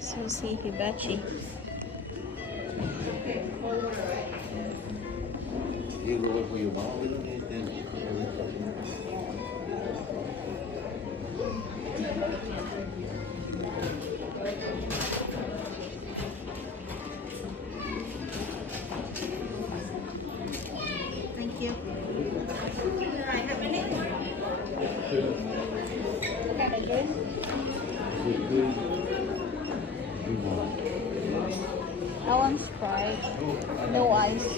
Sushi Hibachi. You go work for your mom. We don't need them. Thank you. I want Sprite. No ice.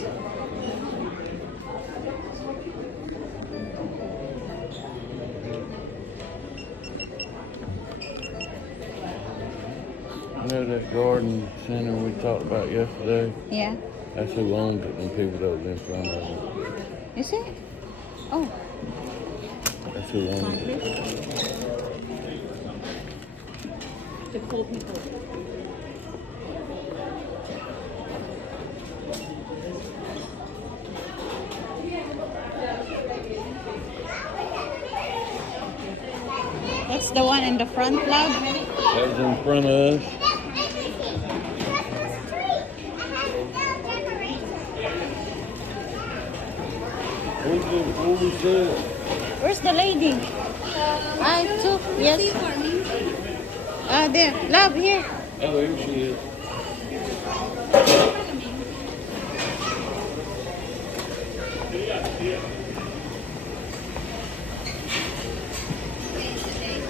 You know that garden center we talked about yesterday? Yeah. That's who owns it, and people that was in front of it. Is it? Oh. That's who owns it. The cool people. That's the one in the front, love. That was in front of us. What was that? Where's the lady? I took, yes. There. Love, here. Oh, here she is.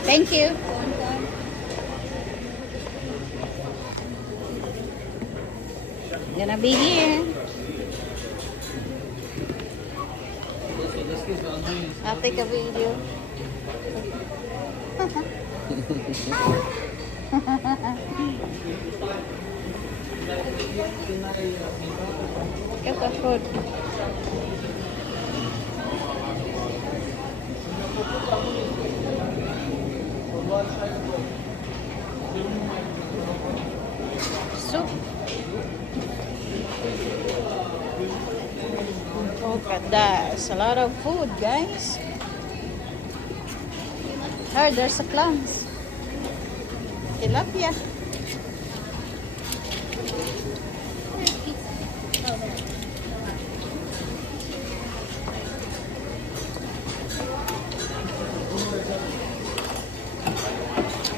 Thank you. Gonna be here. I'll take a video. Get the food. Soup. Look at that. It's a lot of food, guys. Oh, there's a clams. Tilapia.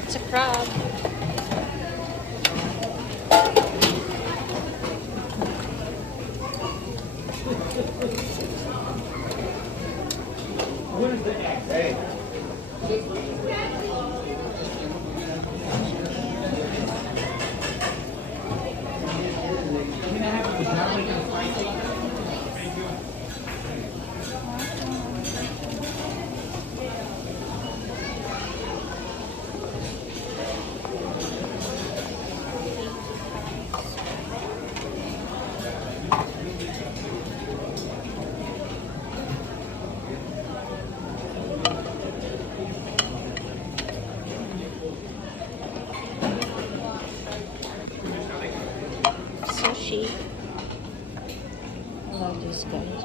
It's a crab. Sushi. I love these guys.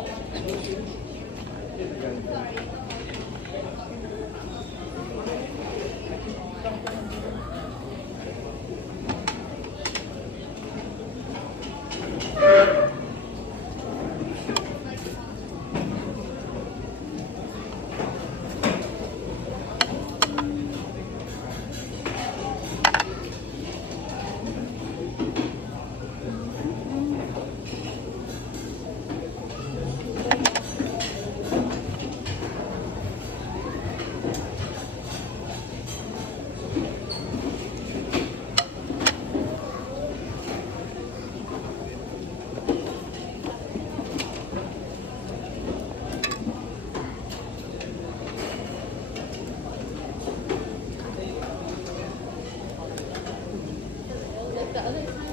The other